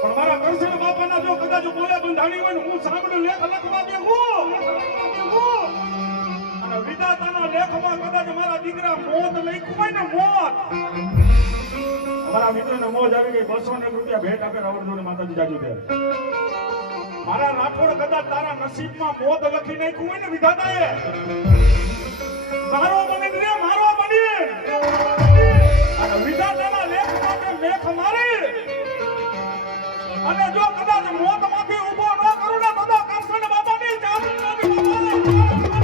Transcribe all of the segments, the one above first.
પણ મારા કરશન બાપાના જો કદાચ બોલે બંધાણી હોય હું સાંભળું લેખ લખવા દેવું અને વિધાતાના લેખમાં કદાચ મારા દીકરા મોત લખ્યું હોય ને મોત મારા મિત્રને મોજ આવી ગઈ 200 રૂપિયા ભેટ આપે રાવણજોડે માતાજી જાજુ દે મારા રાઠોડ કદાચ તારા નસીબમાં મોત લખી નાખ્યું હોય ને વિધાતાએ મારો બની રે મારો બની અને વિધાતાના લેખ માટે લેખ મારી અને જો કદાચ મોતમાંથી ઊભો ન કરું ને તો કરશન બાપાની ચામડીમાંથી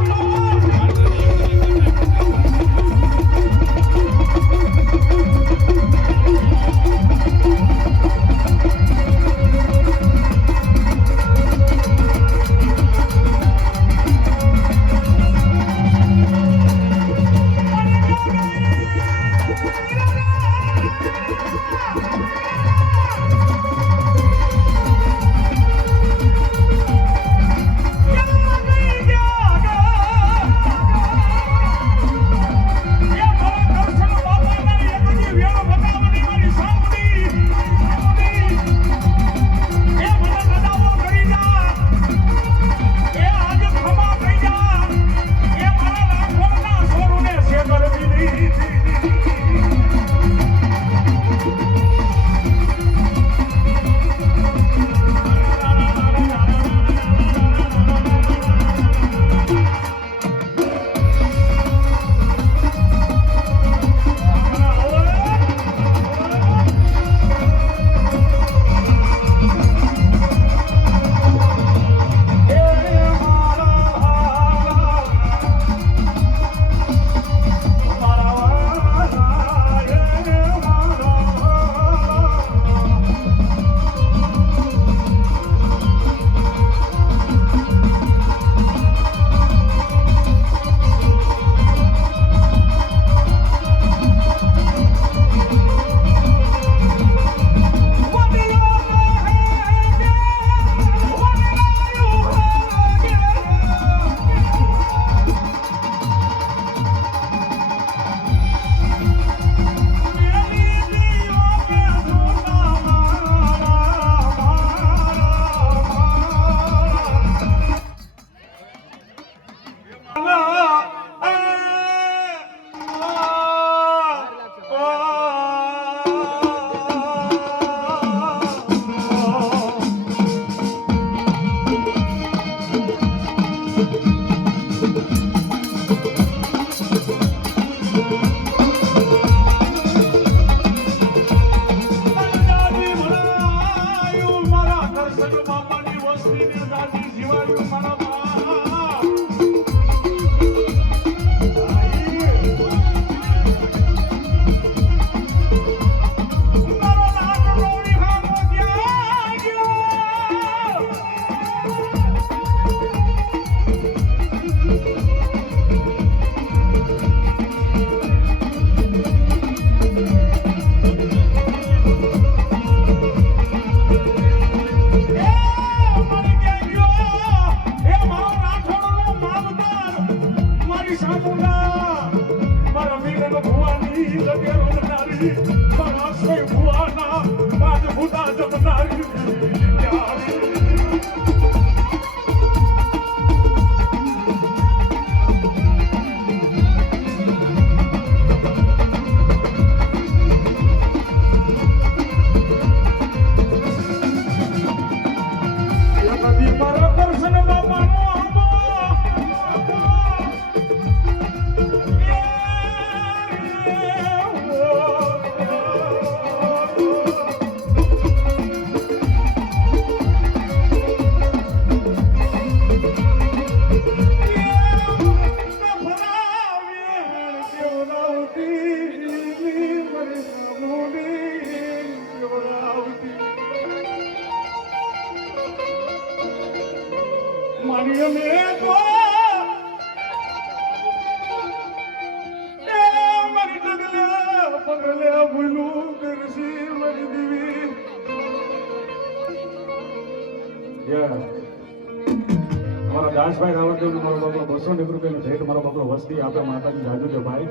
દાસભાઈ રાવણદેવ મારો બાપડો 200 રૂપિયાનો ભેટ મારો બાપડો વસ્તી આપે માતાજી જાજુ છે ભાઈ.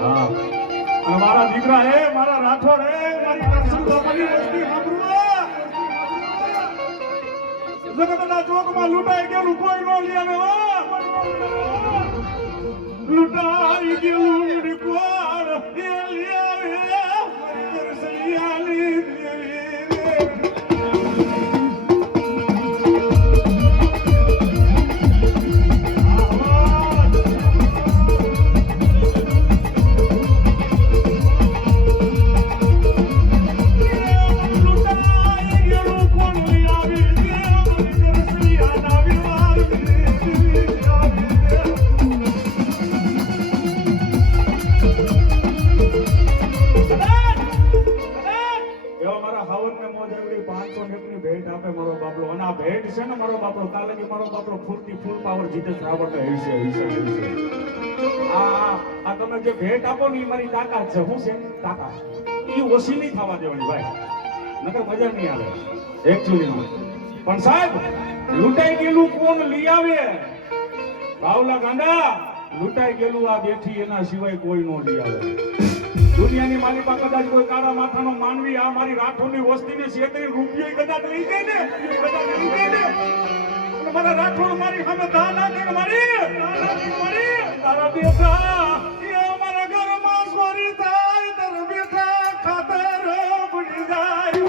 હા, અને મારા દીકરા હે, મારા રાઠોડ હે, મારી કરશન બાપાની ચોકમાં લૂંટાઈ ગયેલું કોઈ નો લઈ આવે હો. લૂંટાઈ ગયેલું કોણ એ લઈ આવે કરસલિયાની દેવી રે. ભેટ છે ને મારો બાપડો કાલે મારો બાપડો ફૂલથી ફૂલ પાવર જીતે આવડતો હશે. આ તમે જે ભેટ આપો ને એ મારી તાકાત છે. શું છે તાકાત? એ ઓછી નહીં થવા દેવાની ભાઈ, નકર મજા નહીં આવે એકચ્યુઅલીમાં. પણ સાહેબ લૂંટાઈ ગયેલું કોણ લઈ આવે? બાવલા ગાંડા, લૂંટાઈ ગયેલું આ બેઠી એના સિવાય કોઈ નો લઈ આવે. દુનિયાની માલિકા કદાચ કોઈ કાળા માથાનો માનવી આ મારી રાઠોડની વસ્તીને 36 રૂપિયો કદાચ લઈ જાય ને, કદાચ લઈ જાય ને, અને મારા રાઠોડ મારી સામે દાન નાખે મારી તારા બેટા એ અમારા ઘરમાં સોરી થાય, તારા બેટા ખાતર બની જાય.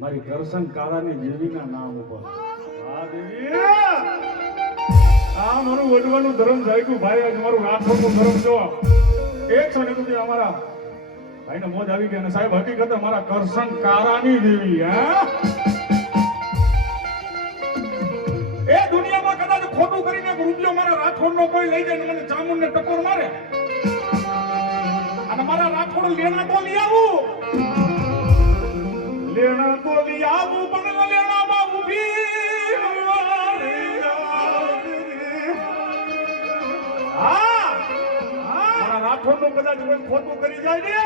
મારી કરશન કાળાની દેવીના નામ ઉપર આ દેવી આ મારું વડવાનું ધર્મ જાગ્યું ભાઈ. આજ મારું રાઠોડનું ધર્મ જો 100 રૂપિયા અમારા ભાઈને મોજ આવી ગઈ. અને સાહેબ હકીકત મારા કરશન કાળાની દેવી એ દુનિયામાં કદાચ ખોટું કરીને એક રૂપિયો મારા રાઠોડનો કોઈ લઈ જાય ને મને ચામુંડને ટકોર મારે અને મારા રાઠોડ લેના તો લઈ આવું, લેણા તો લઈ આવું, પણ લેણામાં ઊભી મારા રાઠોડનું કદાચ કોઈ ખોટું કરી જાય ને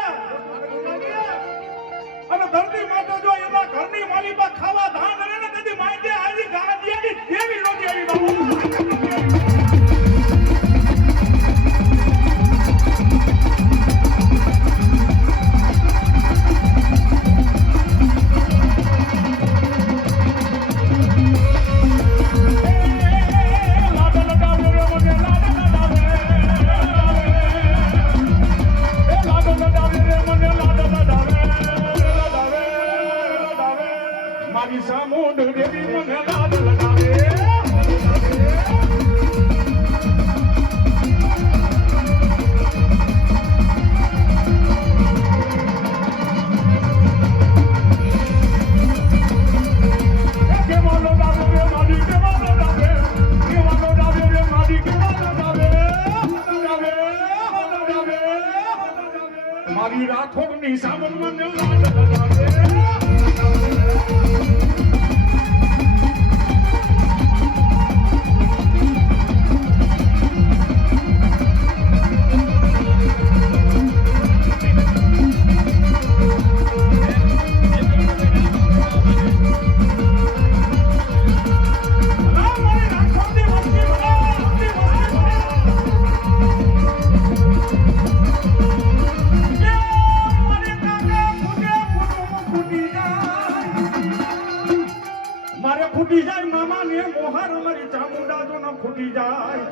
અને ધરતી માતા જો એના ઘરની માલિકા ખાવા ધાન કરે ને તેથી માંગે આવી ગાંધીની દેવી નોતી આવી બાબુ. મારી સામુંડ દેવી મને લાડ લગાવે. મારી રાઠોડની સામુંડ મને લાડ લગાવે. ફૂટી જાય મામા ને મોહર મારી ચામુંડા જો ન ફૂટી જાય.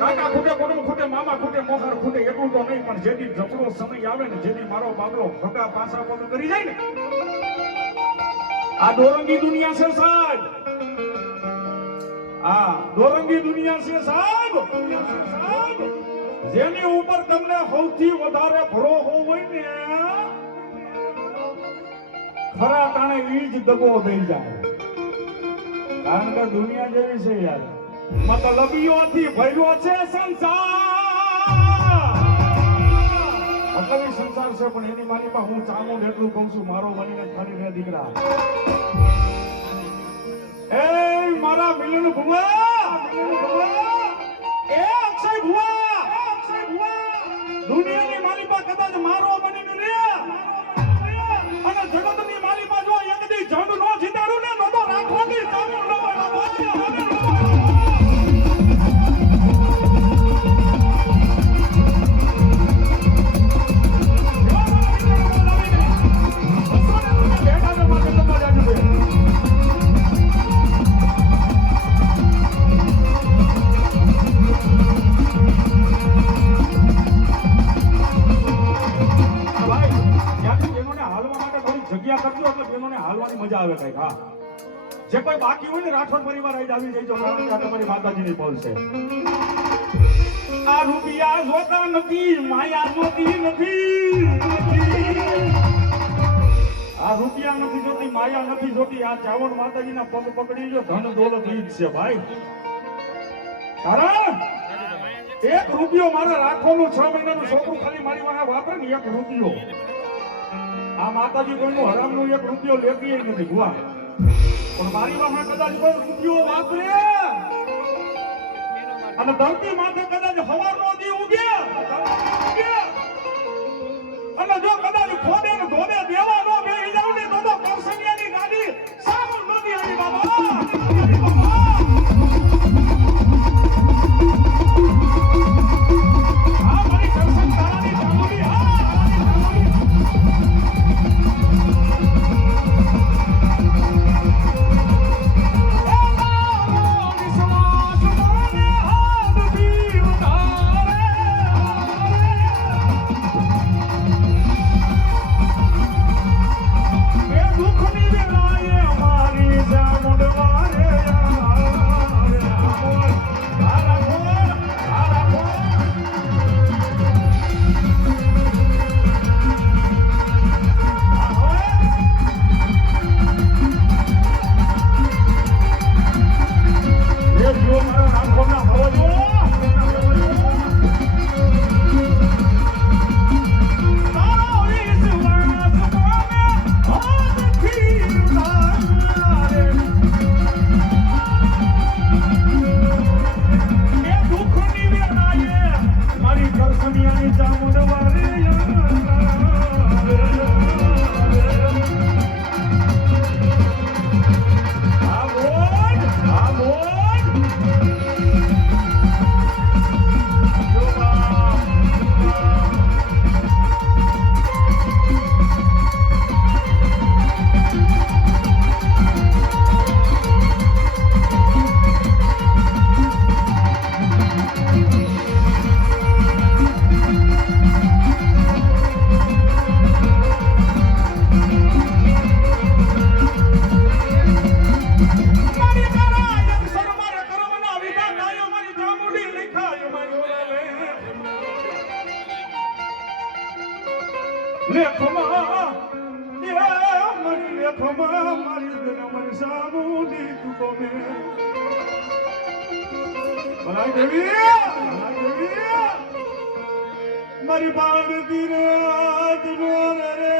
કાકા ખૂટે, કુટુંબ ખૂટે, મામા ખૂટે, મોહર ખૂટે એટલું તો નહીં, પણ જેથી ઝઘડો સમય આવે ને, જેથી મારો બાબલો ભગા પાસા પગ કરી જાય ને, આ દોરંગી દુનિયા છે સાહેબ. હા દોરંગી દુનિયા છે સાહેબ, જેની ઉપર તમને સૌથી વધારે ભરોસો હોય ને ખરા ટાણે ઈ જ દગો દઈ જાય. કારણ કે દુનિયા જેવી છે યાર, મતલબીઓથી ભર્યો છે સંસાર. મતલબી સંસાર છે પણ એની માલિકમાં હું ચામુંડ એટલું કહું છું, મારો બનીને ખાલી રે દીકરા. એ મારા મિલન ભુવા, એ અક્ષય ભુવા, દુનિયાની માલિકા કદાચ મારો બનીને રે અને જગતની માલિકા જો એક દી જંગ નો જીતાડું ને તો રાખવાની ચામુંડ નો મજા આવે કઈક. હા, જે કોઈ બાકી હોય ને રાઠોડ પરિવાર આવી આવી જઈજો, કારણ કે આ તમારી માતાજીની બોલ છે. આ રૂપિયા જોતા નથી, માયા જોતી નથી. આ રૂપિયા નથી જોતી, માયા નથી જોતી. આ ચાવણ માતાજીના પગ પકડી જો ધન દોલત ઈ જ છે ભાઈ. કારણ એક રૂપિયો મારે રાખવાનું 6 મહિનાનું છોકરું ખાલી મારી વાહે વાપરે ને, 1 રૂપિયો. આ માતાજી કોઈનું હરામનું 1 રૂપિયો લેતી નથી ભુવા, પણ મારી વાહે કદાચ કોઈ રૂપિયો વાપરે અને ધરતી માથે કદાચ હવારનો દી ઉગે અને જો કદાચ ખોદે ને ધોદે દેવા નો બેહી જાવ ને તો કરસનિયાની ગાડી સામું નદી આવી બાબા. આ મારી કરસન તારાની ચામુંડી. મારી બાંધતી રાત નો રે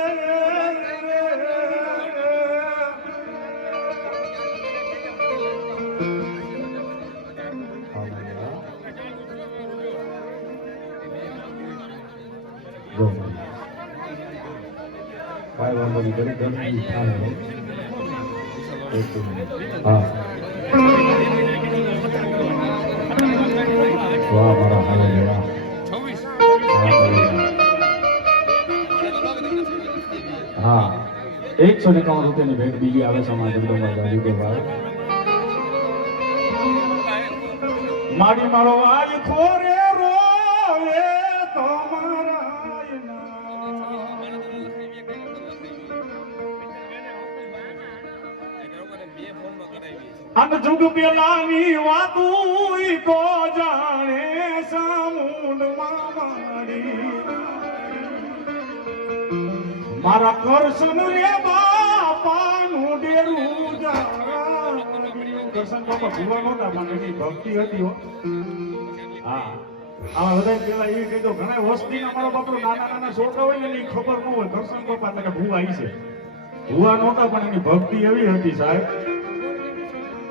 કાંઈ વાંધો નહીં, ઘરે ગરમી થાય. હા, વાહ મારા હાલે વાહ. હા, 151 રૂપિયાની ભેટ બીજી આવે છે અમારા જગદંબા જાદુગરભાઈ. મારી મારો આજ ખોરે રોવે તમારા અન જુગ પેલાની વાતું ઈ તો જાણે સામુંડમાં મારી મારા કરશન રે બાપાનું ડેરું કરશન બાપા ભૂવા નહોતા પણ એની ભક્તિ હતી હો. હા આવા બધા પેલા એ કીધું ઘણા વસ્તીના મારો બાપરો નાના નાના છોકરા હોય ને એની ખબર ન હોય કરશન બાપા એટલે કે ભૂવા ઈ છે. ભૂવા નહોતા પણ એની ભક્તિ એવી હતી સાહેબ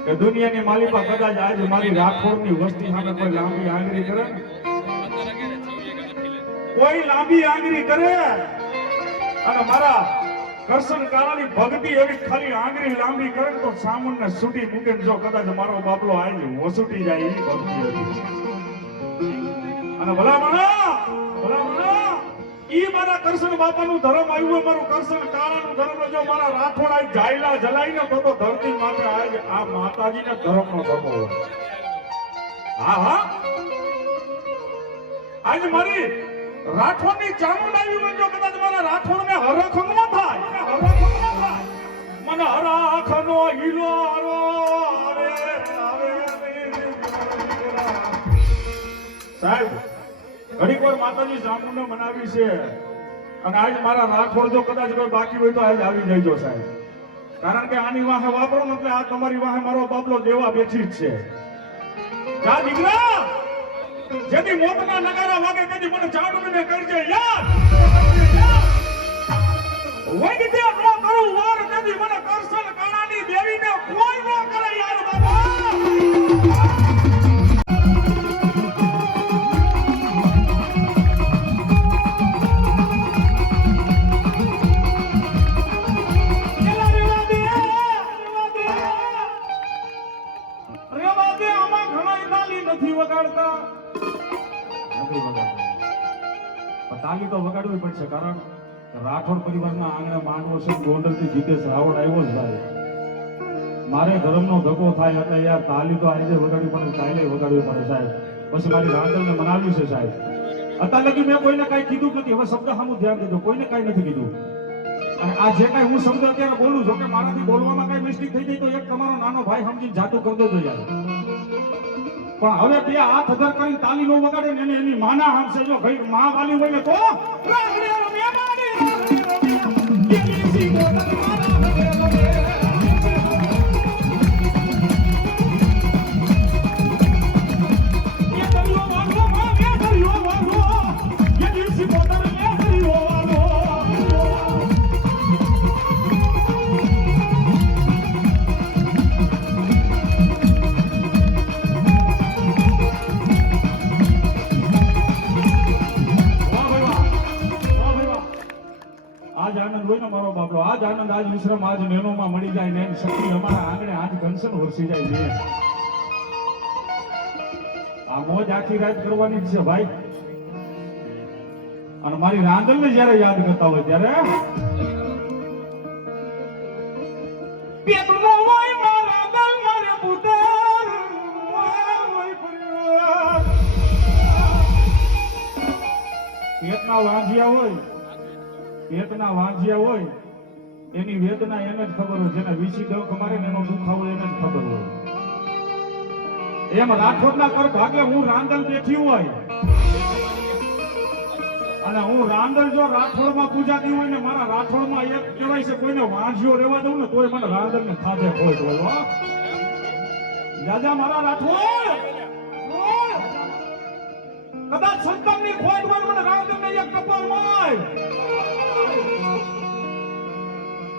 કે દુનિયાની માલિકા કદાચ આજે મારી રાખોડની વસ્તી સામે કોઈ લાંબી આંગળી કરે ને કોઈ લાંબી આંગળી કરે અને મારા કરશન કાળાની ભક્તિ એવી ખાલી આંગળી લાંબી કરે ને તો સામુંડને છૂટી મૂકે ને જો કદાચ મારો બાપલો આવી વસૂટી જાય એવી ભક્તિ હતી. અને ભલામણા ઈ મારા કરશન બાપાનું ધર્મ આવ્યું મારું કરશન કાળાનું ધર્મ જો મારા રાઠોડા જાયલા જલાઈને તો ધરતી માટે આજ આ માતાજીના ધર્મનો ધર્મ હોય. હા આજ મારી રાઠોડની ચામુંડ આવી હોય જો કદાચ મારા રાઠોડને હરખ ન થાય મને હરાખનો હીલો આવે સાહેબ ઘડીક વાર માતાજી ચામુંડને મનાવી છે અને આજ મારા રાખોડ જો કદાચ કોઈ બાકી હોય તો આજ આવી જઈજો સાહેબ. કારણ કે આની વાહે વાપરો ને એટલે આ તમારી વાહે મારો બાપલો દેવા બેઠી જ છે. જા દીકરા જેથી મોતના નગારા વાગે તેથી મને ચાડુને કરજે યાદ વૈદ્ય ન કરું વાર તેથી મને કરશન કાળાની દેવીને કોઈ ન કરે યાર બાબા. તાલી તો વગાડવી પડશે કારણ રાઠોડ પરિવારના આંગણે માંડવો છે ગોંડલથી જીતેશ રાવળ આવ્યો જ ભાઈ મારે ધર્મનો ધક્કો થાય એટલે યાર તાલી તો આજે વગાડવી પડે કાલે વગાડવી પડે સાહેબ. પછી મારી રાંડલને મનાવ્યું છે સાહેબ. અત્યારે લગી મેં કોઈને કાંઈ કીધું નથી. હવે શબ્દ સામું ધ્યાન દીધું કોઈને કાંઈ નથી કીધું. અને આ જે કાંઈ હું શબ્દ અત્યારે બોલું છું કે મારાથી બોલવામાં કાંઈ મિસ્ટેક થઈ જાય તો એક તમારો નાનો ભાઈ સમજીને જાતું કરી દેજો યાર. પણ હવે બે હાથ અધર કરીને તાલી નો વગાડે ને એની માના હામશે જો ભાઈ માં વાલી હોય ને તો આજ આનંદ આજ વિશ્રામ આજ નેનોમાં મળી જાય ને શક્તિ અમારા આંગણે આજ ઘનસન વરસી જાય છે. આ મોજ આખી રાત કરવાની જ છે ભાઈ. અને મારી રાંદલને જ્યારે યાદ કરતા હોય ત્યારે પેટનો હોય મારા દલ મારે પુત્ર પેટના વાંજિયા હોય એની વેદના એને જ ખબર હોય જેને વીસી ડંખ મારે ને એનો દુખાવો એને જ ખબર હોય. એમ રાઠોડના કર ભાગે હું રાંદલ બેઠી હોય અને હું રાંદલ જો રાઠોડમાં પૂજાતી હોય ને મારા રાઠોડમાં એક કહેવાય છે કોઈને વાંજિયો રહેવા દઉં ને તોય મને રાંદલને થાજે હોય હો. રાજા મારા રાઠોડ કદાચ સંતાનની ખોટ હોય મને રાંદલને એક કપાળ માય.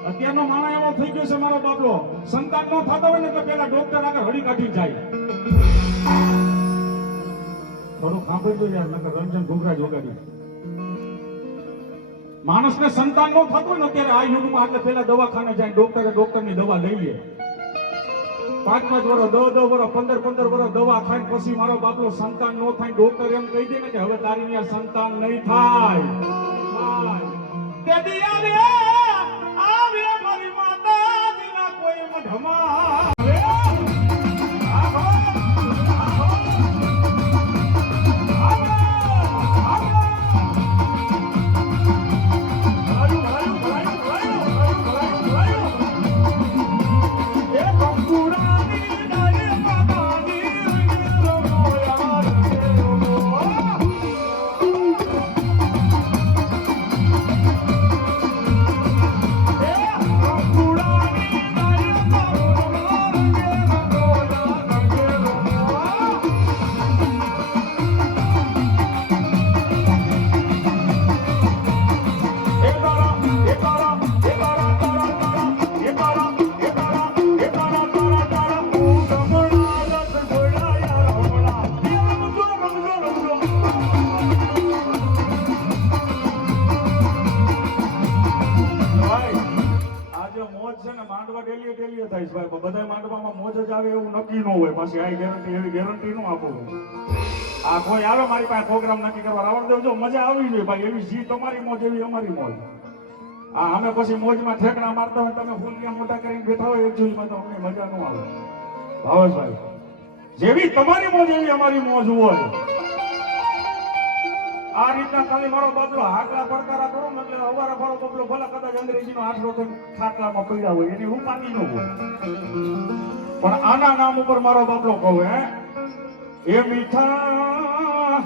અત્યારનો માણસ એવો થઈ ગયો છે મારો બાપલો સંતાન નો થતો હોય ને તો પેલા ડોક્ટર આગળ હળી કાઢી જાય. થોડું સાંભળજો યાર નકર રંજન ઘોઘરા જોગાડી. માણસને સંતાન નો થતો હોય ને અત્યારે આ યુગમાં એટલે પેલા દવાખાને જાય ડોક્ટરની દવા લઈ લે. 5 વર્ષ 10 વર્ષ 15 વર્ષ દવા ખાઈને પછી મારો બાપલો સંતાન નો થાય ડોક્ટર એમ કહી દે ને કે હવે તારી ત્યાં સંતાન નહીં થાય. તેથી આવે મારી માતાજીના કોઈ મઢમાં એ કંકુરાની આવે એવું નક્કી ન હોય. પાછી આ ગેરંટી એવી ગેરંટી ન આપું. આ કોઈ આવે મારી પાસે પ્રોગ્રામ નક્કી કરવા રાવણ દેવ જો મજા આવી જોઈએ ભાઈ, એવી જી તમારી મોજ એવી અમારી મોજ. આ અમે પછી મોજમાં ઠેકડા મારતા હોય, તમે ફૂલિયા મોટા કરીને બેઠા હોય એકચ્યુઅલીમાં તો અમને મજા ન આવે. ભાવેશભાઈ, જેવી તમારી મોજ એવી અમારી મોજ હોય. આ રીતના ખાલી મારો બાબલો હાકલા પડકારા કરો ને એટલે અવારા મારો બાબલો ભલે કદાચ અંગ્રેજીનો આટલો ખાટલામાં પડ્યા હોય એની ઉપાધિ ન હોય, પણ આના નામ ઉપર મારો બાબલો કહું એ મીઠા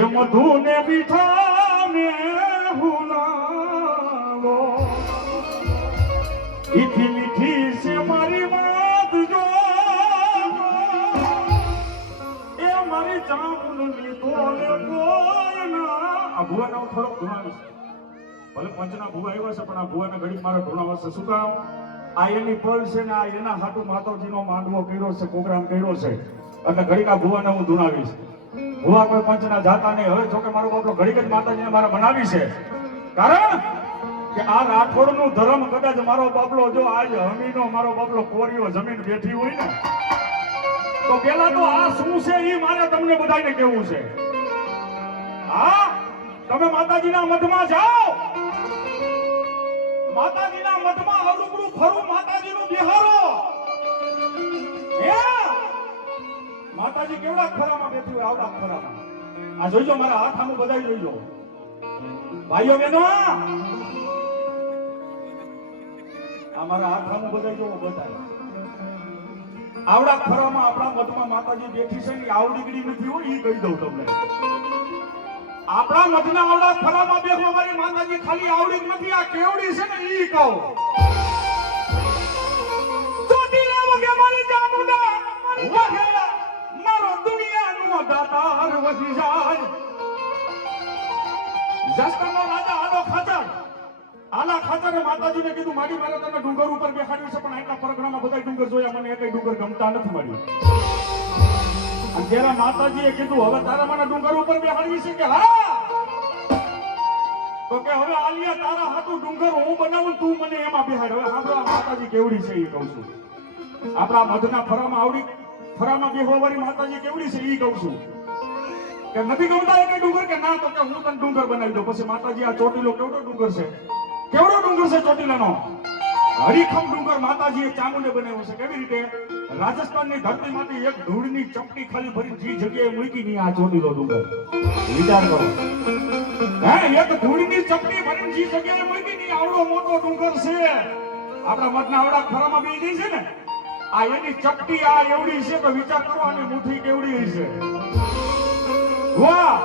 એ મધુ ને મીઠા ને હુલાવો ઈથી મીઠી છે મારી વાત જો એ મારી જામુનની તોલે કોઈ ના. આ ભુવાનો થોડોક ધુણાવીશ, ભલે પંચના ભુવા આવ્યા છે પણ આ ભુવાને ઘડીક મારે ધુણાવશે. શું કામ? આ એની પલ છે ને આ એના હાટુ માતાજીનો માંડવો કર્યો છે, પ્રોગ્રામ કર્યો છે, એટલે ઘડીક આ ભુવાને હું ધુણાવીશ. ભુવા કોઈ પંચના જાતા નહીં. હવે જોકે મારો બાપલો ઘડીક જ માતાજીને મારે મનાવી છે, કારણ કે આ રાઠોડનું ધર્મ કદાચ મારો બાપલો જો આજ હમીનો મારો બાપલો કોરીઓ જમીન બેઠી હોય ને તો પેલા તો આ શું છે એ મારે તમને બધાને કહેવું છે. હા, તમે માતાજીના મઠમાં જાઓ, માતાજીના મઠમાં અવળુકડું ફરું, માતાજીનું બિહારો. માતાજી કેવડા ખરામાં બેઠી હોય, આવડા ખરામાં. આ જોઈજો, મારા હાથ આનું બધાય જોઈજો. ભાઈઓ બહેનો, આ મારા હાથ આનું બધાય જોવો બધાય. આવડા ખરામાં આપણા મઠમાં માતાજી બેઠી છે ને આવડીગડી નથી હોય, એ કહી દઉં તમને. આપણા મઠના આવડા ખરામાં બેઠો મારી માતાજી ખાલી આવડી જ નથી, આ કેવડી છે ને ઈ કહું. મારો દુનિયાનો દાતાર વધી જાય. જસકરનો રાજા આલા ખાચરે માતાજીને કીધું મારી મારે તને ડુંગર ઉપર બેસાડ્યું છે, પણ આટલા પરગણામાં બધા ડુંગર જોયા, મને એકય ડુંગર ગમતા નથી મળ્યું. અને જ્યારે માતાજીએ કીધું હવે તારા મને ડુંગર ઉપર બેસાડવી છે કે હા, તો કે હવે આલિયા તારા હાથું ડુંગર હું બનાવું, તું મને એમાં બેહાડ. હવે સાંભળો, માતાજી કેવડી છે એ કહું છું. આપણા મધના ફરામાં બેહવાવાળી માતાજી કેવડી છે એ કહું છું. કે નથી ગમતા એ ડુંગર કે ના, તો કે હું તને ડુંગર બનાવી દઉં. પછી માતાજી આ ચોટીલો કેવડો ડુંગર છે, કેવડો ડુંગર છે ચોટીલાનો, હરીખમ ડુંગર માતાજીએ ચામુંડે બનાવ્યો છે. કેવી રીતે? રાજસ્થાનની ધરતીમાંથી એક ધૂળની ચપટી ખાલી ભરી જે જગ્યાએ મૂકી ની આ ચોટીલો ડુંગર. વિચાર કરો, એક ધૂળની ચપટી ભરી જે જગ્યાએ મૂકી ની આવડો મોટો ડુંગર છે. આપણા મઠના આવડા ખરામાં બેહી ગઈ છે ને, આ એની ચપટી આ એવડી છે, તો વિચાર કરો આની મુઠ્ઠી કેવડી છે. વાહ,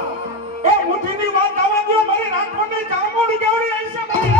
એ મુઠ્ઠીની વાત આવવા દો, મારી રાખોની ચામુંડ કેવડી હશે ભાઈ.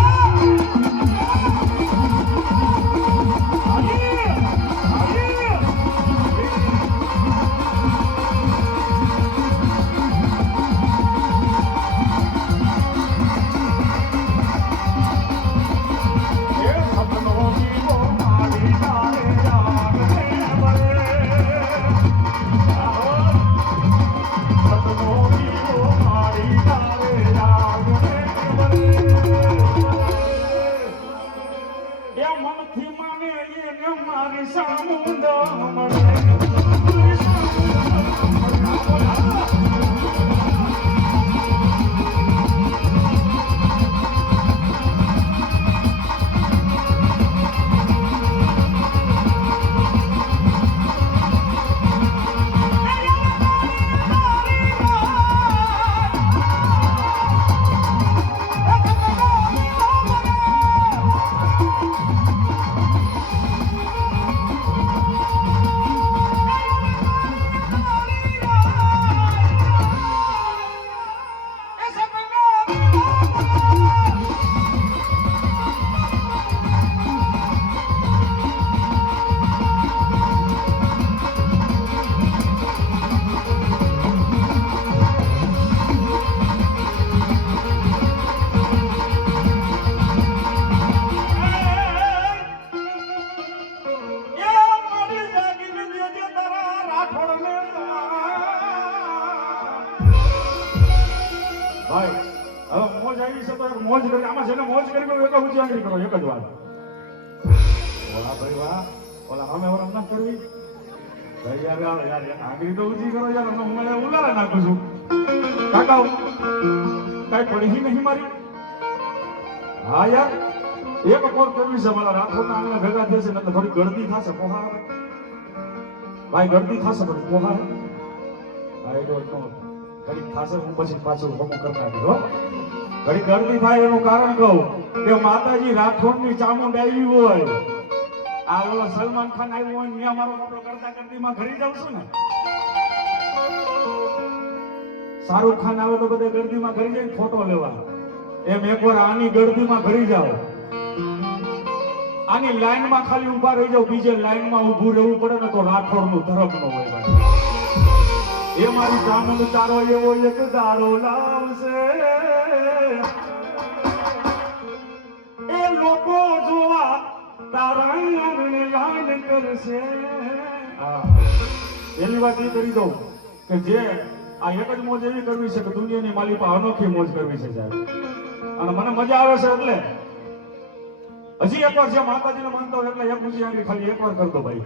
મોજ કરી, આમાં જેને મોજ કરી હોય એક ઉજાગરી કરો, એક જ વાત. વાહ ભાઈ વાહ, ઓલા સામે વરમ ના કરવી ભાઈ યાર યાર આગળ તો ઊંચી કરો યાર હું મને ઉલારા નાખું છું કાકા કાઈ પડી નહીં મારી હા યાર એક કોર કરવી છે મારા રાઠોડના આંગણે ભેગા થશે એટલે થોડી ગળદી થશે પોહા ભાઈ ગળદી થશે પણ પોહા ભાઈ તો ઘડી થશે હું પછી પાછું હોમ કરતા દીધો ઘડી ગળદી થાય એનું કારણ કહું કે માતાજી રાઠોડની ચામુંડ આવી હોય આ ઓલો સલમાન ખાન આવ્યો હોય મેં મારો કપડો કરતા કરતીમાં ઘરી જાઉં છું ને શાહરુખ ખાન આવે તો બધે ગળદીમાં ઘરી જઈને ફોટો લેવા એમ એકવાર આની ગળદીમાં ઘરી જાઓ આની લાઈનમાં ખાલી ઊભા રહી જાવ બીજે લાઈનમાં ઊભું રહેવું પડે ને તો રાઠોડનું ધરમ ન હોય ભાઈ એ મારી ચામુંડ તારો એવો એક દાડો લાવશે એ લોકો જોવા તારા આંગણે લાઈન કરશે એની વાત એ કરી દઉં કે જે આ એક જ મોજ એવી કરવી છે કે દુનિયાની માલિપા અનોખી મોજ કરવી છે સાહેબ અને મને મજા આવે છે એટલે હજી એકવાર જે માતાજીને માનતો હોય એટલે એક ઊંચી આંગળી ખાલી એકવાર કરતો ભાઈ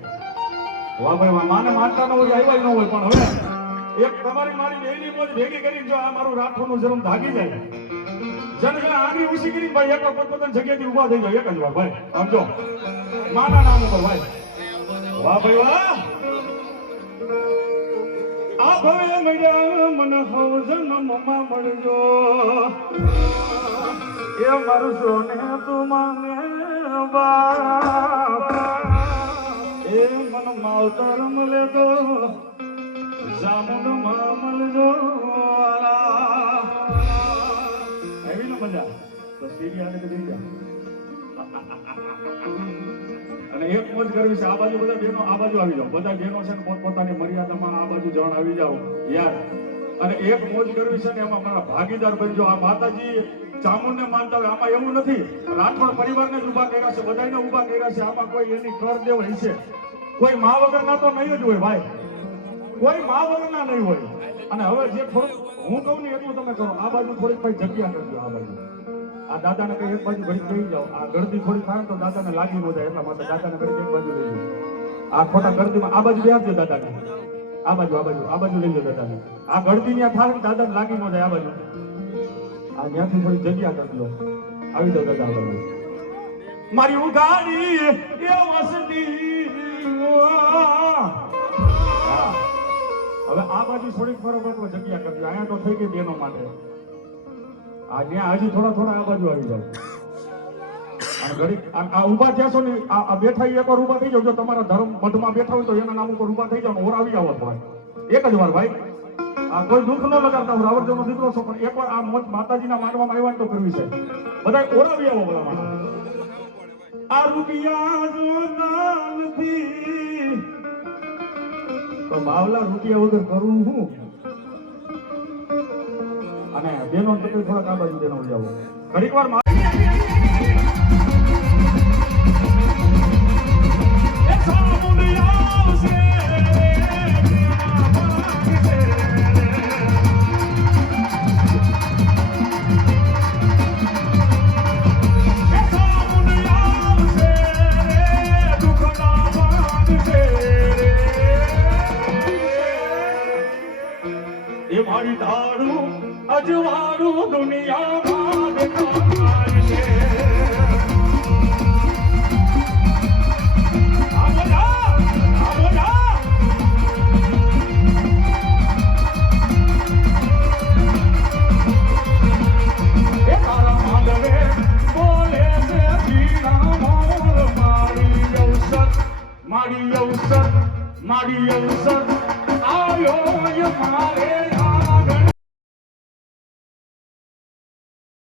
વાહ ભાઈ વાહ માને માનતા ન હોય આવ્યા ન હોય પણ હવે એક તમારી મારી બેની મોજ ભેગી કરીને જો આ મારું રાઠોડનું જન્મ ભાગી જાય જન આંગળી ઊંચી કરીને ભાઈ એકવાર પોતપોતાની જગ્યાથી ઊભા થઈ જાય એક જ વાર ભાઈ સમજો માના નામ ઉપર ભાઈ વાહ ભાઈ વાહ આ ભવે મળ્યા મન હો જન્મમાં મળજો એ મારું સોને તું માને બાપ એ મન માવતર મળે તો જામુન માં મળજો એવી ન મજા તો સીડી આને કરી જા અને એક મોજ કરવી છે આ બાજુ બધા બહેનો આ બાજુ આવી જાઓ બધા બહેનો છે ને પોતપોતાની મર્યાદામાં આ બાજુ જણ આવી જાઓ યાર અને એક મોજ કરવી છે ને એમાં મારા ભાગીદાર બનજો આ માતાજી ચામુંડને માનતા હોય આમાં એવું નથી રાઠોડ પરિવારને જ ઊભા કર્યા છે બધાને ઊભા કર્યા છે આમાં કોઈ એની કર દેવ હશે કોઈ મા વગરના તો નહીં જ હોય ભાઈ કોઈ મા વગરના નહીં હોય અને હવે જે થોડું હું કહું ને એટલું તમે કરો આ બાજુ થોડીક ભાઈ જગ્યા કરજો આ બાજુ આ દાદાને કઈ એક બાજુ ઘડી કહી જાઓ આ ગળદી થોડી થાય તો દાદાને લાગી ન જાય એટલા માટે દાદાને ઘડી એક બાજુ લઈ જાઓ આ ખોટા ગળદીમાં આ બાજુ બેસજો દાદાને આ બાજુ લઈ લો દાદાને આ ગળદી ત્યાં થાય ને દાદાને લાગી ન જાય આ બાજુ આ ત્યાંથી થોડી જગ્યા કરજો આવી જાઓ દાદા આ બાજુ મારી ઉગાડી એ વસતી હવે આ બાજુ થોડીક ફરક જગ્યા કરજો અહીંયા તો થઈ ગઈ બેનો માટે આ ત્યાં હજી થોડા આ બાજુ આવી જાવ અને ઘડી આ ઊભા થયા છો ને આ બેઠા એકવાર ઊભા થઈ જાવ જો તમારા ધર્મ મઠમાં બેઠા હોય તો એના નામ ઉપર ઊભા થઈ જાવ ઓર આવી જાવ ભાઈ એક જ વાર ભાઈ આ કોઈ દુઃખ ન લગાડતા હું રાવણનો દીકરો છો પણ એકવાર આ મોજ માતાજીના માનવામાં આવ્યા તો કરવી છે બધા ઓરાવી આવો બધા માણસ આ રૂપિયા જોતા નથી તો બાવલા રૂપિયા વગર કરવું હું અને બેનો તકલીફ થોડાક આ બાજુ બેનો જાવ ઘડીક વાર એ મારી દારૂ અજવાળું દુનિયામાં દેખાય છે એ તારા માંડવે બોલે છે જીણા મોર મારી અવસર આવ્યો મારે